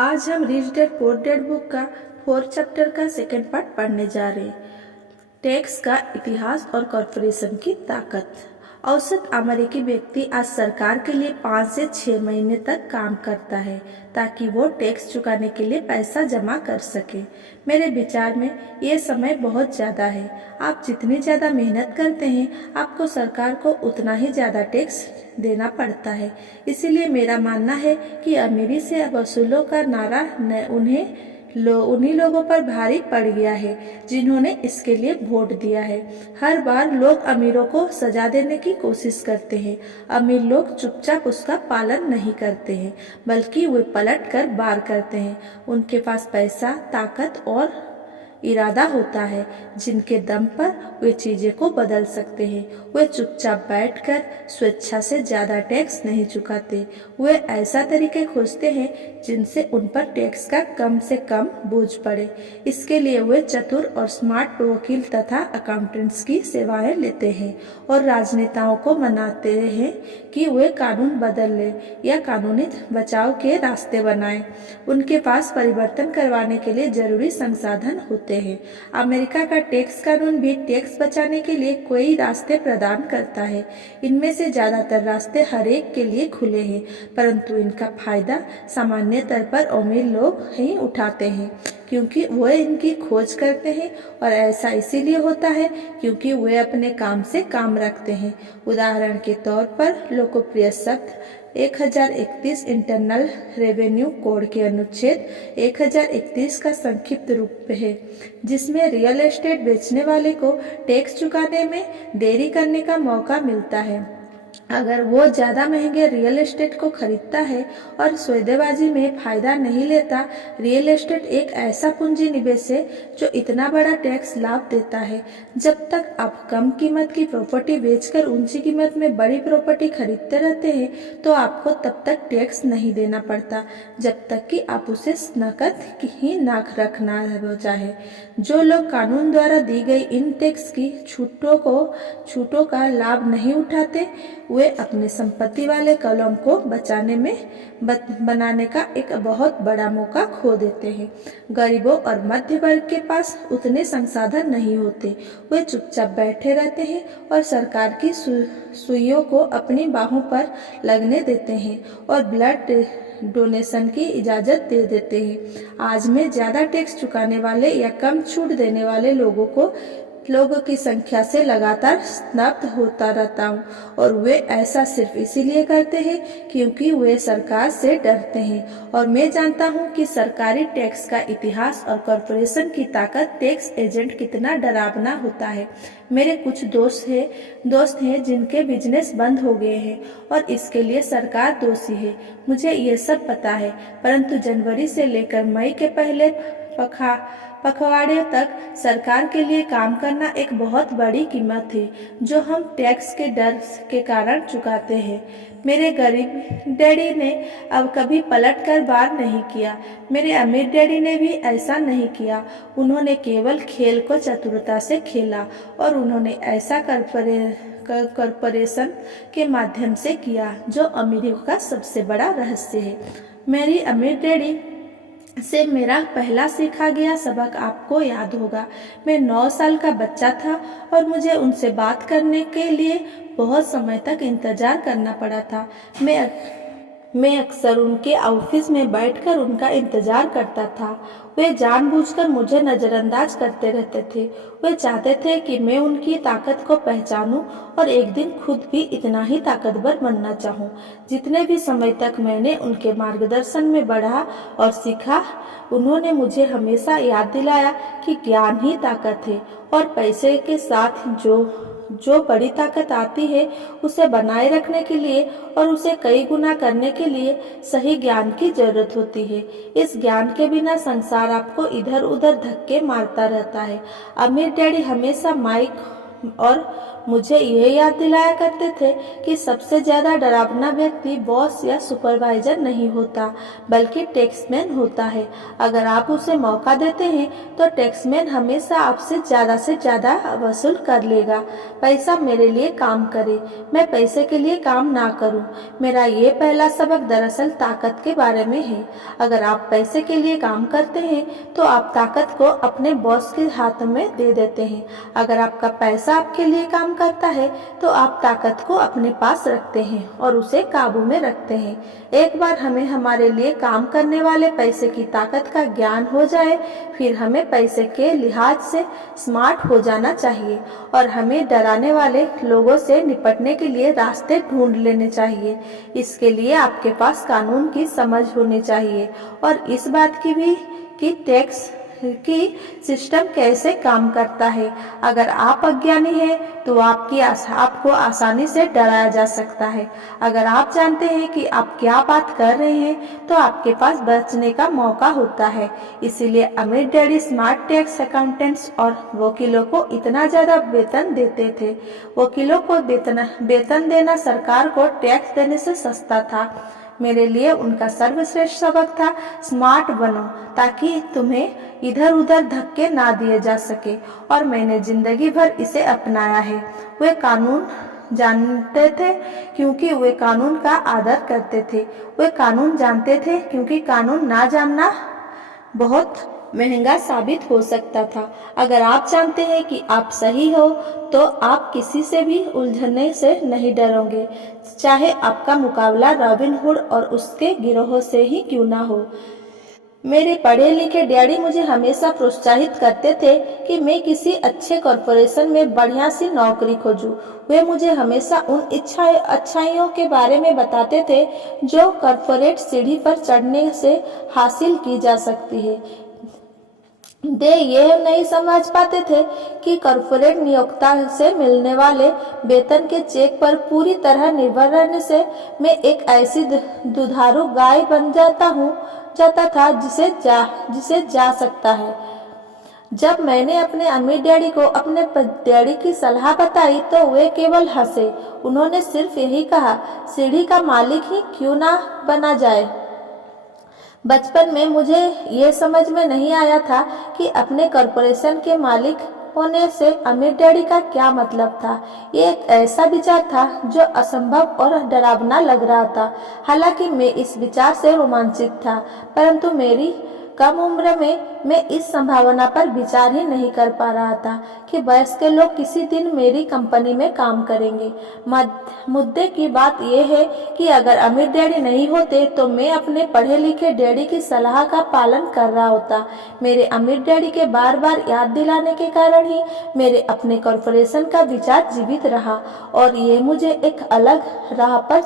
आज हम rich dad poor dad book का 4 चैप्टर का सेकंड पार्ट पढ़ने जा रहे हैं। टैक्स का इतिहास और कॉरपोरेशन की ताकत। औसत अमेरिकी व्यक्ति आज सरकार के लिए 5 से 6 महीने तक काम करता है ताकि वो टैक्स चुकाने के लिए पैसा जमा कर सके। मेरे विचार में ये समय बहुत ज़्यादा है। आप जितनी ज़्यादा मेहनत करते हैं आपको सरकार को उतना ही ज़्यादा टैक्स देना पड़ता है। इसीलिए मेरा मानना है कि अमीरी से वसूलों का नारा उन्हीं लोगों पर भारी पड़ गया है जिन्होंने इसके लिए वोट दिया है। हर बार लोग अमीरों को सजा देने की कोशिश करते हैं। अमीर लोग चुपचाप उसका पालन नहीं करते हैं, बल्कि वे पलट कर वार करते हैं। उनके पास पैसा, ताकत और इरादा होता है जिनके दम पर वे चीजें को बदल सकते हैं। वे चुपचाप बैठकर स्वेच्छा से ज्यादा टैक्स नहीं चुकाते। वे ऐसा तरीके खोजते हैं जिनसे उन पर टैक्स का कम से कम बोझ पड़े। इसके लिए वे चतुर और स्मार्ट वकील तथा अकाउंटेंट्स की सेवाएं लेते हैं और राजनेताओं को मनाते हैं कि वे कानून बदल ले या कानूनी बचाव के रास्ते बनाएं। उनके पास परिवर्तन करवाने के लिए जरूरी संसाधन होते हैं। अमेरिका का टैक्स कानून भी टैक्स बचाने के लिए कई रास्ते प्रदान करता है। इनमें से ज्यादातर रास्ते हर एक के लिए खुले हैं, परंतु इनका फायदा सामान्य तौर पर अमीर लोग ही उठाते हैं क्योंकि वे इनकी खोज करते हैं, और ऐसा इसीलिए होता है क्योंकि वे अपने काम से काम रखते हैं। उदाहरण के तौर पर लोकप्रिय शब्द 1031 इंटरनल रेवेन्यू कोड के अनुच्छेद 1031 का संक्षिप्त रूप है, जिसमें रियल एस्टेट बेचने वाले को टैक्स चुकाने में देरी करने का मौका मिलता है। अगर वो ज्यादा महंगे रियल एस्टेट को खरीदता है और सौदेबाजी में फायदा नहीं लेता। रियल एस्टेट एक ऐसा पूंजी निवेश है जो इतना बड़ा टैक्स लाभ देता है। जब तक आप कम कीमत की प्रॉपर्टी बेचकर ऊंची कीमत में बड़ी प्रॉपर्टी खरीदते रहते हैं तो आपको तब तक टैक्स नहीं देना पड़ता जब तक कि आप उसे नकद ही ना रखना चाहे। जो लोग कानून द्वारा दी गई इन टैक्स की छूटों का लाभ नहीं उठाते, वे अपने संपत्ति वाले कॉलम को बनाने का एक बहुत बड़ा मौका खो देते हैं। गरीबों और मध्य वर्ग के पास उतने संसाधन नहीं होते। वे चुपचाप बैठे रहते हैं और सरकार की सुइयों को अपनी बाहों पर लगने देते हैं और ब्लड डोनेशन की इजाजत दे देते हैं। आज मैं ज्यादा टैक्स चुकाने वाले या कम छूट देने वाले लोगों की संख्या से लगातार स्तब्ध होता रहता हूँ, और वे ऐसा सिर्फ इसीलिए करते हैं क्योंकि वे सरकार से डरते हैं। और मैं जानता हूँ कि सरकारी टैक्स का इतिहास और कॉरपोरेशन की ताकत टैक्स एजेंट कितना डरावना होता है। मेरे कुछ दोस्त हैं जिनके बिजनेस बंद हो गए हैं और इसके लिए सरकार दोषी है। मुझे ये सब पता है, परंतु जनवरी से लेकर मई के पहले पखवाड़े तक सरकार के लिए काम करना एक बहुत बड़ी कीमत है जो हम टैक्स के डर के कारण चुकाते हैं। मेरे गरीब डैडी ने अब कभी पलट कर वार नहीं किया। मेरे अमीर डैडी ने भी ऐसा नहीं किया। उन्होंने केवल खेल को चतुरता से खेला और उन्होंने ऐसा कॉरपोरेशन के माध्यम से किया जो अमीरी का सबसे बड़ा रहस्य है। मेरी अमीर डैडी से मेरा पहला सीखा गया सबक आपको याद होगा। मैं 9 साल का बच्चा था और मुझे उनसे बात करने के लिए बहुत समय तक इंतजार करना पड़ा था। मैं अक्सर उनके ऑफिस में बैठकर उनका इंतजार करता था। वे जानबूझकर मुझे नजरअंदाज करते रहते थे। वे चाहते थे कि मैं उनकी ताकत को पहचानूं और एक दिन खुद भी इतना ही ताकतवर बनना चाहूं। जितने भी समय तक मैंने उनके मार्गदर्शन में बढ़ा और सीखा, उन्होंने मुझे हमेशा याद दिलाया कि ज्ञान ही ताकत है और पैसे के साथ जो बड़ी ताकत आती है उसे बनाए रखने के लिए और उसे कई गुना करने के लिए सही ज्ञान की जरूरत होती है। इस ज्ञान के बिना संसार आपको इधर उधर धक्के मारता रहता है। अमीर डैडी हमेशा और मुझे यह याद दिलाया करते थे कि सबसे ज़्यादा डरावना व्यक्ति बॉस या सुपरवाइजर नहीं होता, बल्कि टैक्समैन होता है। अगर आप उसे मौका देते हैं तो टैक्समैन हमेशा आपसे से ज़्यादा वसूल कर लेगा। पैसा मेरे लिए काम करे, मैं पैसे के लिए काम ना करूं। मेरा ये पहला सबक दरअसल ताकत के बारे में है। अगर आप पैसे के लिए काम करते हैं तो आप ताकत को अपने बॉस के हाथ में दे देते हैं। अगर आपका पैसा आपके लिए काम करता है तो आप ताकत को अपने पास रखते हैं और उसे काबू में रखते हैं। एक बार हमें हमारे लिए काम करने वाले पैसे की ताकत का ज्ञान हो जाए, फिर हमें पैसे के लिहाज से स्मार्ट हो जाना चाहिए और हमें डराने वाले लोगों से निपटने के लिए रास्ते ढूंढ लेने चाहिए। इसके लिए आपके पास कानून की समझ होनी चाहिए और इस बात की भी कि टैक्स कि सिस्टम कैसे काम करता है। अगर आप अज्ञानी हैं तो आपको आसानी से डराया जा सकता है। अगर आप जानते हैं कि आप क्या बात कर रहे हैं तो आपके पास बचने का मौका होता है। इसीलिए अमीर डैडी स्मार्ट टैक्स अकाउंटेंट्स और वकीलों को इतना ज्यादा वेतन देते थे। वकीलों को वेतन देना सरकार को टैक्स देने से सस्ता था। मेरे लिए उनका सर्वश्रेष्ठ सबक था, स्मार्ट बनो ताकि तुम्हें इधर उधर धक्के ना दिए जा सके। और मैंने जिंदगी भर इसे अपनाया है। वे कानून जानते थे क्योंकि वे कानून का आदर करते थे। वे कानून जानते थे क्योंकि कानून ना जानना बहुत महंगा साबित हो सकता था। अगर आप जानते हैं कि आप सही हो तो आप किसी से भी उलझने से नहीं डरोगे, चाहे आपका मुकाबला रॉबिन हुड और उसके गिरोह से ही क्यों ना हो। मेरे पढ़े लिखे डैडी मुझे हमेशा प्रोत्साहित करते थे कि मैं किसी अच्छे कॉरपोरेशन में बढ़िया सी नौकरी खोजूं। वे मुझे हमेशा उन अच्छाइयों के बारे में बताते थे जो कॉरपोरेट सीढ़ी पर चढ़ने से हासिल की जा सकती है। वे यह नहीं समझ पाते थे कि कॉरपोरेट नियोक्ता से मिलने वाले वेतन के चेक पर पूरी तरह निर्भर रहने से मैं एक ऐसी दुधारू गाय बन जाता था जिसे जा सकता है। जब मैंने अपने अमीर डैडी को अपने डैडी की सलाह बताई तो वे केवल हंसे। उन्होंने सिर्फ यही कहा, सीढ़ी का मालिक ही क्यों ना बना जाए। बचपन में मुझे ये समझ में नहीं आया था कि अपने कॉरपोरेशन के मालिक होने से अमीर डैडी का क्या मतलब था। ये एक ऐसा विचार था जो असंभव और डरावना लग रहा था। हालांकि मैं इस विचार से रोमांचित था, परंतु मेरी कम उम्र में मैं इस संभावना पर विचार ही नहीं कर पा रहा था कि वयस्क लोग किसी दिन मेरी कंपनी में काम करेंगे। मुद्दे की बात यह है कि अगर अमीर डैडी नहीं होते तो मैं अपने पढ़े लिखे डैडी की सलाह का पालन कर रहा होता। मेरे अमीर डैडी के बार बार याद दिलाने के कारण ही मेरे अपने कॉरपोरेशन का विचार जीवित रहा और ये मुझे एक अलग राह पर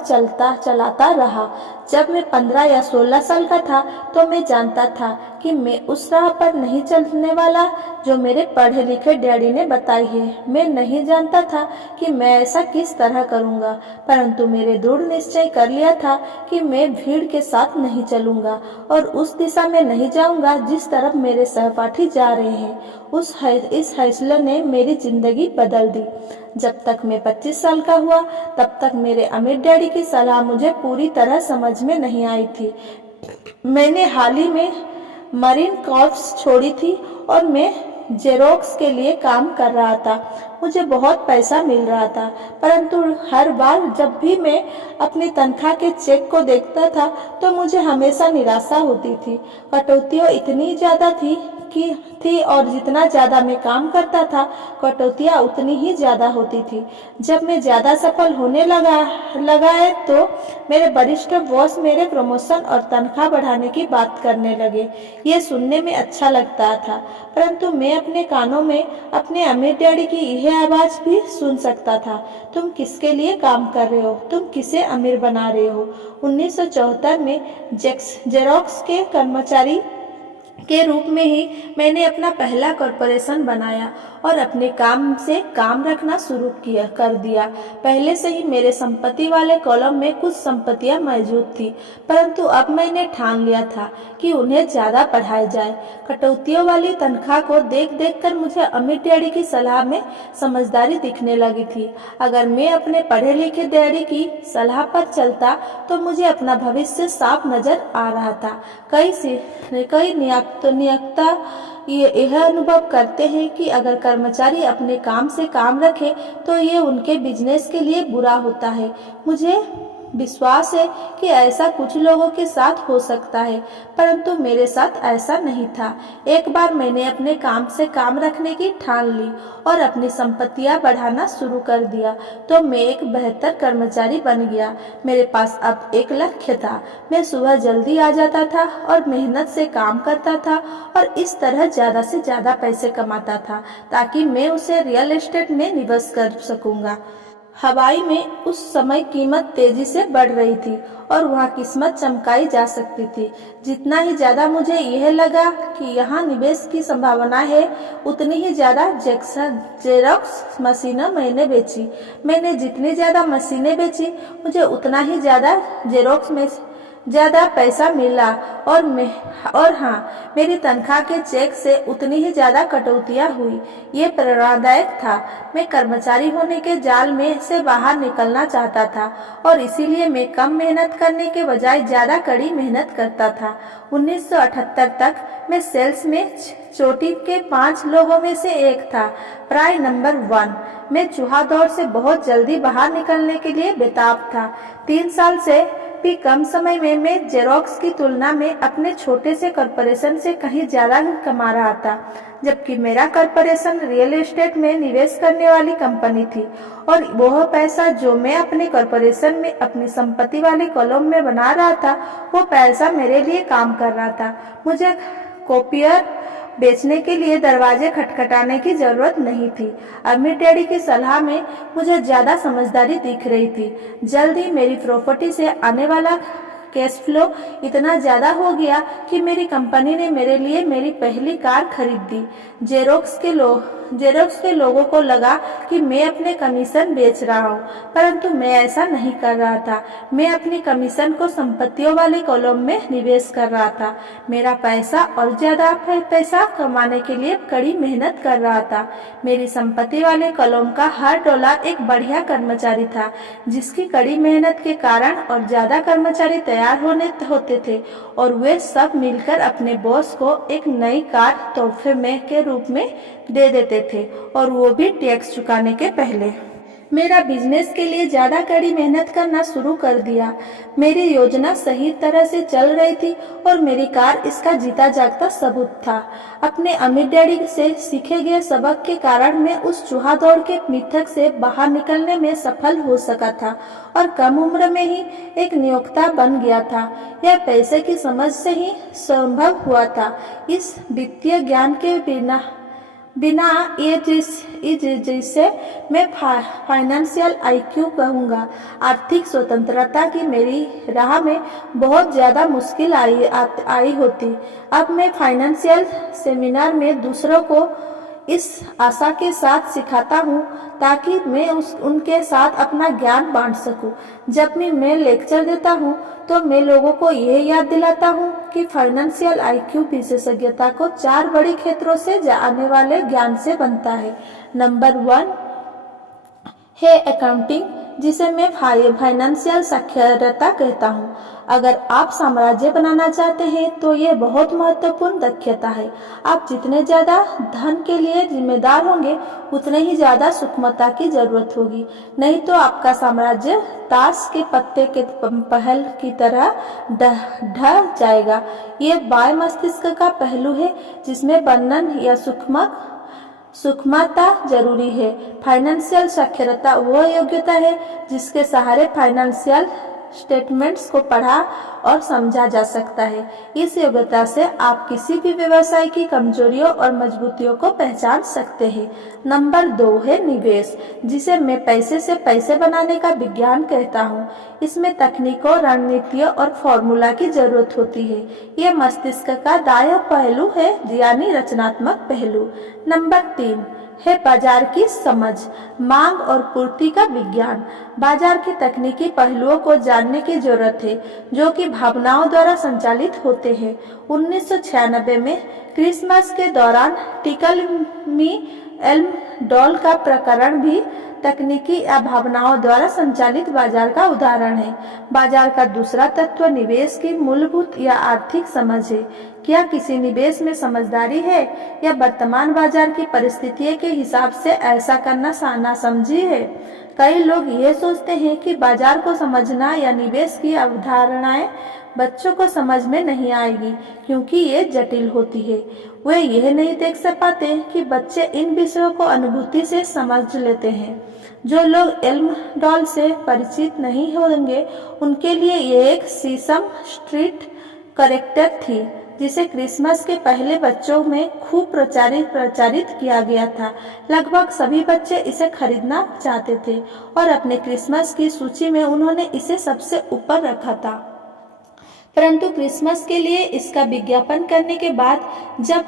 चलाता रहा। जब मैं 15 या 16 साल का था तो मैं जानता था कि मैं उस राह पर नहीं चलने वाला जो मेरे पढ़े लिखे डैडी ने बताई है। मैं नहीं जानता था कि मैं ऐसा किस तरह करूंगा, परंतु मेरे दृढ़ निश्चय कर लिया था कि मैं भीड़ के साथ नहीं चलूंगा और उस दिशा में नहीं जाऊंगा जिस तरफ मेरे सहपाठी जा रहे हैं। इस फैसले ने मेरी जिंदगी बदल दी। जब तक मैं 25 साल का हुआ तब तक मेरे अमीर डैडी की सलाह मुझे पूरी तरह समझ में नहीं आई थी। मैंने हाल ही में मरीन कॉर्प्स छोड़ी थी और मैं जेरोक्स के लिए काम कर रहा था। मुझे बहुत पैसा मिल रहा था, परंतु हर बार जब भी मैं अपनी तनख्वाह के चेक को देखता था तो मुझे हमेशा निराशा होती थी। कटौतियां इतनी ज्यादा थी और जितना ज्यादा मैं काम करता था कटौतियां उतनी ही ज्यादा होती थी। जब मैं ज्यादा सफल होने लगा है तो मेरे वरिष्ठ बॉस मेरे प्रमोशन और तनख्वाह बढ़ाने की बात करने लगे। ये सुनने में अच्छा लगता था, परंतु मैं अपने कानों में अपने अमीर डैडी की यह आवाज भी सुन सकता था, तुम किसके लिए काम कर रहे हो, तुम किसे अमीर बना रहे हो। 1974 में जेरोक्स के कर्मचारी के रूप में ही मैंने अपना पहला कॉरपोरेशन बनाया और अपने काम से काम रखना शुरू कर दिया। पहले से ही मेरे संपत्ति वाले कॉलम में कुछ संपत्तियां मौजूद थी, परंतु अब मैंने ठान लिया था कि उन्हें ज्यादा बढ़ाया जाए। कटौतियों वाली तनख्वाह को देख देख कर मुझे अमीर डैडी की सलाह में समझदारी दिखने लगी थी। अगर मैं अपने पढ़े लिखे डैडी की सलाह पर चलता तो मुझे अपना भविष्य साफ नजर आ रहा था। कई नियोक्ता यह अनुभव करते हैं कि अगर कर्मचारी अपने काम से काम रखे तो ये उनके बिजनेस के लिए बुरा होता है। मुझे विश्वास है कि ऐसा कुछ लोगों के साथ हो सकता है, परंतु मेरे साथ ऐसा नहीं था। एक बार मैंने अपने काम से काम रखने की ठान ली और अपनी संपत्तियां बढ़ाना शुरू कर दिया तो मैं एक बेहतर कर्मचारी बन गया। मेरे पास अब एक लक्ष्य था। मैं सुबह जल्दी आ जाता था और मेहनत से काम करता था और इस तरह ज्यादा से ज्यादा पैसे कमाता था ताकि मैं उसे रियल एस्टेट में निवेश कर सकूंगा। हवाई में उस समय कीमत तेजी से बढ़ रही थी और वहाँ किस्मत चमकाई जा सकती थी। जितना ही ज्यादा मुझे यह लगा कि यहाँ निवेश की संभावना है, उतनी ही ज्यादा जेरॉक्स मशीनें मैंने बेची। मैंने जितनी ज्यादा मशीनें बेची, मुझे उतना ही ज्यादा जेरॉक्स में ज्यादा पैसा मिला और हाँ, मेरी तनख्वाह के चेक से उतनी ही ज्यादा कटौतियां हुई। ये प्रेरणादायक था। मैं कर्मचारी होने के जाल में से बाहर निकलना चाहता था और इसीलिए मैं कम मेहनत करने के बजाय ज्यादा कड़ी मेहनत करता था। 1978 तक मैं सेल्स में चोटी के 5 लोगों में से एक था, प्राय नंबर 1। मैं चूहा दौड़ से बहुत जल्दी बाहर निकलने के लिए बेताब था। 3 साल से भी कम समय में मैं जेरोक्स की तुलना में अपने छोटे से कॉरपोरेशन से कहीं ज्यादा कमा रहा था, जबकि मेरा कॉरपोरेशन रियल एस्टेट में निवेश करने वाली कंपनी थी और वह पैसा जो मैं अपने कॉरपोरेशन में अपनी संपत्ति वाली कॉलम में बना रहा था, वो पैसा मेरे लिए काम कर रहा था। मुझे कॉपियर बेचने के लिए दरवाजे खटखटाने की जरूरत नहीं थी। अमीर डैडी की सलाह में मुझे ज्यादा समझदारी दिख रही थी। जल्द ही मेरी प्रॉपर्टी से आने वाला कैश फ्लो इतना ज्यादा हो गया कि मेरी कंपनी ने मेरे लिए मेरी पहली कार खरीद दी। जेरोक्स के लोगों को लगा कि मैं अपने कमीशन बेच रहा हूँ, परंतु मैं ऐसा नहीं कर रहा था। मैं अपनी कमीशन को संपत्तियों वाले कॉलम में निवेश कर रहा था। मेरा पैसा और ज्यादा पैसा कमाने के लिए कड़ी मेहनत कर रहा था। मेरी संपत्ति वाले कॉलम का हर डॉलर एक बढ़िया कर्मचारी था, जिसकी कड़ी मेहनत के कारण और ज्यादा कर्मचारी तैयार होते थे और वे सब मिलकर अपने बॉस को एक नई कार तोहफे में के रूप में दे देते थे, और वो भी टैक्स चुकाने के पहले। मेरा बिजनेस के लिए ज्यादा कड़ी मेहनत करना शुरू कर दिया। मेरी योजना सही तरह से चल रही थी और मेरी कार इसका जीता जागता सबूत था। अपने अमीर डैडी से सीखे गए सबक के कारण मैं उस चूहा दौड़ के मिथक से बाहर निकलने में सफल हो सका था और कम उम्र में ही एक नियोक्ता बन गया था। यह पैसे की समझ से ही संभव हुआ था। इस वित्तीय ज्ञान के बिना जिसे मैं फाइनेंशियल आईक्यू कहूँगा, आर्थिक स्वतंत्रता की मेरी राह में बहुत ज़्यादा मुश्किल आई होती। अब मैं फाइनेंशियल सेमिनार में दूसरों को इस आशा के साथ सिखाता हूँ ताकि मैं उनके साथ अपना ज्ञान बांट सकूं। जब भी मैं लेक्चर देता हूँ तो मैं लोगों को यह याद दिलाता हूँ कि फाइनेंशियल आईक्यू विशेषज्ञता को 4 बड़े क्षेत्रों से आने वाले ज्ञान से बनता है। नंबर 1 है अकाउंटिंग, जिसे मैं फाइनेंशियल साक्षरता कहता हूँ। अगर आप साम्राज्य बनाना चाहते हैं तो ये बहुत महत्वपूर्ण दक्षता है। आप जितने ज्यादा धन के लिए जिम्मेदार होंगे, उतने ही ज्यादा सूक्ष्मता की जरूरत होगी, नहीं तो आपका साम्राज्य ताश के पत्ते के पहल की तरह ढह जाएगा। ये बाय मस्तिष्क का पहलू है जिसमें वर्णन या सूक्ष्मता जरूरी है। फाइनेंशियल साक्षरता वह योग्यता है जिसके सहारे फाइनेंशियल स्टेटमेंट्स को पढ़ा और समझा जा सकता है। इस योग्यता से आप किसी भी व्यवसाय की कमजोरियों और मजबूतियों को पहचान सकते हैं। नंबर 2 है निवेश, जिसे मैं पैसे से पैसे बनाने का विज्ञान कहता हूँ। इसमें तकनीकों, रणनीतियों और फॉर्मूला की जरूरत होती है। यह मस्तिष्क का दायां पहलू है, यानी रचनात्मक पहलू। नंबर 3 है बाजार की समझ, मांग और पूर्ति का विज्ञान। बाजार के तकनीकी पहलुओं को जानने की जरूरत है, जो कि भावनाओं द्वारा संचालित होते हैं। 1996 में क्रिसमस के दौरान टिकल मी एल्म डॉल का प्रकरण भी तकनीकी या भावनाओं द्वारा संचालित बाजार का उदाहरण है। बाजार का दूसरा तत्व निवेश की मूलभूत या आर्थिक समझ है। क्या किसी निवेश में समझदारी है या वर्तमान बाजार की परिस्थितियों के हिसाब से ऐसा करना नासमझी है? कई लोग ये सोचते हैं कि बाजार को समझना या निवेश की अवधारणाएं बच्चों को समझ में नहीं आएगी क्योंकि ये जटिल होती है। वे यह नहीं देख पाते कि बच्चे इन विषयों को अनुभूति से समझ लेते हैं। जो लोग एल्म डॉल से परिचित नहीं होंगे, उनके लिए यह एक सीसम स्ट्रीट कैरेक्टर थी, जिसे क्रिसमस के पहले बच्चों में खूब प्रचारित किया गया था। लगभग सभी बच्चे इसे खरीदना चाहते थे और अपने क्रिसमस की सूची में उन्होंने इसे सबसे ऊपर रखा था। परंतु क्रिसमस के लिए इसका विज्ञापन करने के बाद जब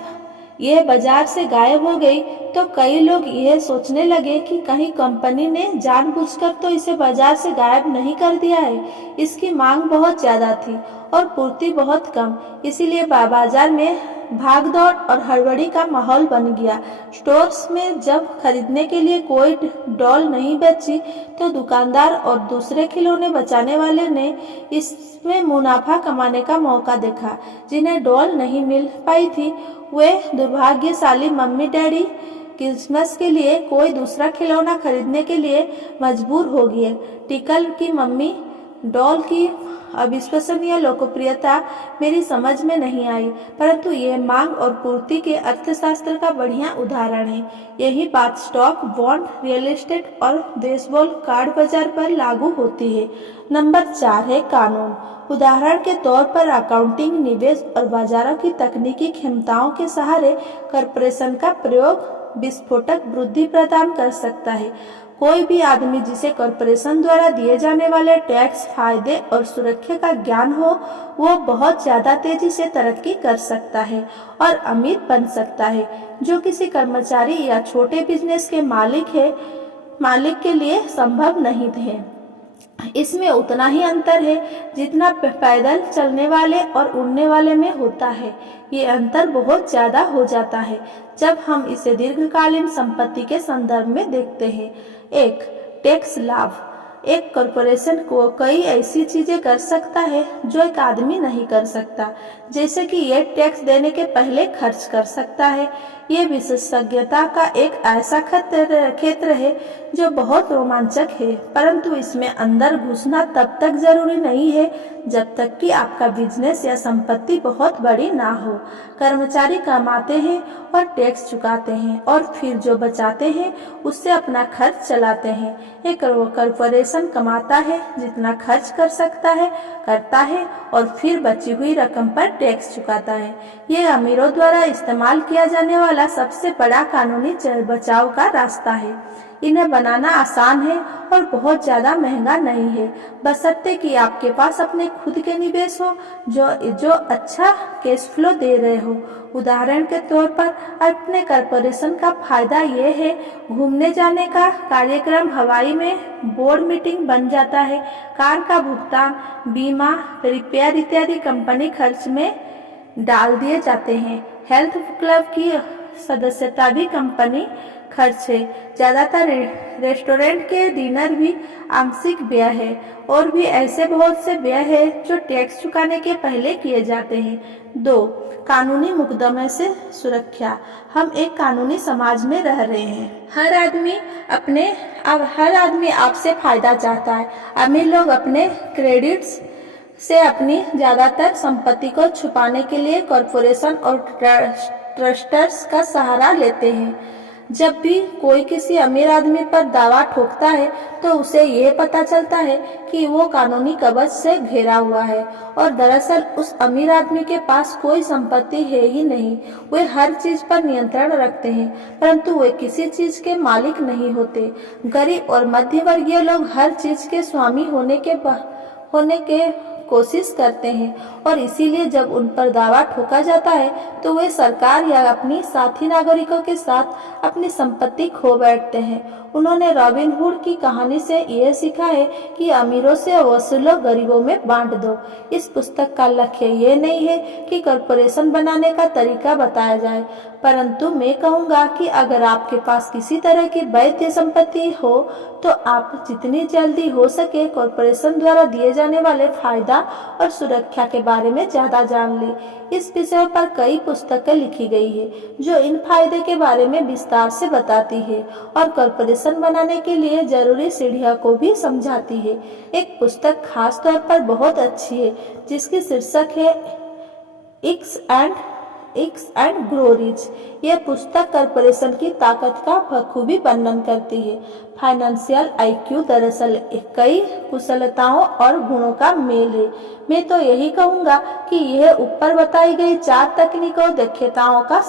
यह बाजार से गायब हो गई, तो कई लोग यह सोचने लगे कि कहीं कंपनी ने जानबूझकर तो इसे बाजार से गायब नहीं कर दिया है। इसकी मांग बहुत ज्यादा थी और पूर्ति बहुत कम, इसीलिए बाजार में भागदौड़ और हड़बड़ी का माहौल बन गया। स्टोर्स में जब खरीदने के लिए कोई डॉल नहीं बची, तो दुकानदार और दूसरे खिलौने बचाने वाले ने इसमें मुनाफा कमाने का मौका देखा। जिन्हें डॉल नहीं मिल पाई थी, वे दुर्भाग्यशाली मम्मी डैडी क्रिसमस के लिए कोई दूसरा खिलौना खरीदने के लिए मजबूर हो गए। टिकल की मम्मी डॉल की अविश्वसनीय लोकप्रियता मेरी समझ में नहीं आई, परंतु यह मांग और पूर्ति के अर्थशास्त्र का बढ़िया उदाहरण है। यही बात स्टॉक, बॉन्ड, रियल एस्टेट और बेसबॉल कार्ड बाजार पर लागू होती है। नंबर 4 है कानून। उदाहरण के तौर पर अकाउंटिंग, निवेश और बाजारों की तकनीकी क्षमताओं के सहारे कॉरपोरेशन का प्रयोग विस्फोटक वृद्धि प्रदान कर सकता है। कोई भी आदमी जिसे कॉरपोरेशन द्वारा दिए जाने वाले टैक्स, फायदे और सुरक्षा का ज्ञान हो, वो बहुत ज्यादा तेजी से तरक्की कर सकता है और अमीर बन सकता है, जो किसी कर्मचारी या छोटे बिजनेस के मालिक के लिए संभव नहीं है। इसमें उतना ही अंतर है जितना पैदल चलने वाले और उड़ने वाले में होता है। ये अंतर बहुत ज्यादा हो जाता है जब हम इसे दीर्घकालीन संपत्ति के संदर्भ में देखते हैं। 1. टैक्स लाभ। एक कॉरपोरेशन को कई ऐसी चीजें कर सकता है जो एक आदमी नहीं कर सकता, जैसे कि ये टैक्स देने के पहले खर्च कर सकता है। ये विशेषज्ञता का एक ऐसा क्षेत्र है जो बहुत रोमांचक है, परंतु इसमें अंदर घुसना तब तक जरूरी नहीं है जब तक कि आपका बिजनेस या संपत्ति बहुत बड़ी ना हो। कर्मचारी कमाते हैं और टैक्स चुकाते हैं और फिर जो बचाते हैं उससे अपना खर्च चलाते हैं। एक कॉरपोरेशन कमाता है जितना खर्च कर सकता है करता है और फिर बची हुई रकम पर टैक्स चुकाता है। यह अमीरों द्वारा इस्तेमाल किया जाने वाला सबसे बड़ा कानूनी बचाव का रास्ता है। इन्हें बनाना आसान है और बहुत ज्यादा महंगा नहीं है, बशर्ते कि आपके पास अपने खुद के निवेश हो जो अच्छा कैश फ्लो दे रहे हो। उदाहरण के तौर पर अपने कॉरपोरेशन का फायदा यह है, घूमने जाने का कार्यक्रम हवाई में बोर्ड मीटिंग बन जाता है। कार का भुगतान, बीमा, रिपेयर इत्यादि कंपनी खर्च में डाल दिए जाते हैं। हेल्थ क्लब की सदस्यता भी कंपनी खर्च है। ज्यादातर रेस्टोरेंट के डिनर भी आंशिक व्यय है और भी ऐसे बहुत से व्यय है जो टैक्स चुकाने के पहले किए जाते हैं। 2. कानूनी मुकदमे से सुरक्षा। हम एक कानूनी समाज में रह रहे हैं। हर आदमी आपसे फायदा चाहता है। अमीर लोग अपने क्रेडिट्स से अपनी ज्यादातर संपत्ति को छुपाने के लिए कॉरपोरेशन और ट्रस्टर्स का सहारा लेते हैं। जब भी कोई किसी अमीर आदमी पर दावा ठोकता है तो उसे ये पता चलता है कि वो कानूनी कवच से घिरा हुआ है और दरअसल उस अमीर आदमी के पास कोई संपत्ति है ही नहीं। वे हर चीज पर नियंत्रण रखते हैं परंतु वे किसी चीज के मालिक नहीं होते। गरीब और मध्यवर्गीय लोग हर चीज के स्वामी होने के कोशिश करते हैं और इसीलिए जब उन पर दावा ठोका जाता है तो वे सरकार या अपनी साथी नागरिकों के साथ अपनी संपत्ति खो बैठते हैं। उन्होंने रॉबिन हुड की कहानी से यह सीखा है कि अमीरों से वसूलो, गरीबों में बांट दो। इस पुस्तक का लक्ष्य ये नहीं है कि कॉरपोरेशन बनाने का तरीका बताया जाए, परंतु मैं कहूँगा कि अगर आपके पास किसी तरह की वैध संपत्ति हो तो आप जितनी जल्दी हो सके कॉरपोरेशन द्वारा दिए जाने वाले फायदा और सुरक्षा के बारे में ज्यादा जान ले। इस विषय पर कई पुस्तकें लिखी गई है जो इन फायदे के बारे में विस्तार से बताती है और कॉरपोरेशन बनाने के लिए जरूरी सीढ़ियों को भी समझाती है। एक पुस्तक खास तौर पर बहुत अच्छी है जिसकी शीर्षक है इक्स एंड ग्रो रिच। यह पुस्तक कॉरपोरेशन की ताकत का बखूबी वर्णन करती है। फाइनेंशियल आईक्यू दरअसल कई कुशलताओं और गुणों का मेल है। मैं तो यही कहूँगा कि यह ऊपर बताई गई 4 तकनीकों दक्षताओं का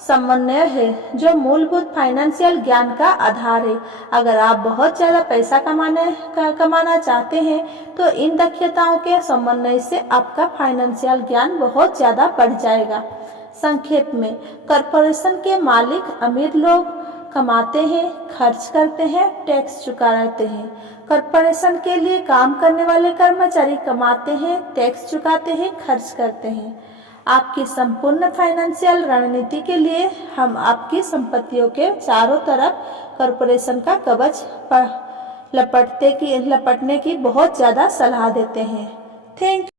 समन्वय है जो मूलभूत फाइनेंशियल ज्ञान का आधार है। अगर आप बहुत ज्यादा पैसा कमाना चाहते हैं तो इन दक्षताओं के समन्वय से आपका फाइनेंशियल ज्ञान बहुत ज्यादा बढ़ जाएगा। संक्षेप में, कॉरपोरेशन के मालिक अमीर लोग कमाते हैं, खर्च करते हैं, टैक्स चुकाते हैं। कॉरपोरेशन के लिए काम करने वाले कर्मचारी कमाते हैं, टैक्स चुकाते हैं, खर्च करते हैं। आपकी संपूर्ण फाइनेंशियल रणनीति के लिए हम आपकी संपत्तियों के चारों तरफ कॉरपोरेशन का कवच लपटने की बहुत ज्यादा सलाह देते हैं। Thank you.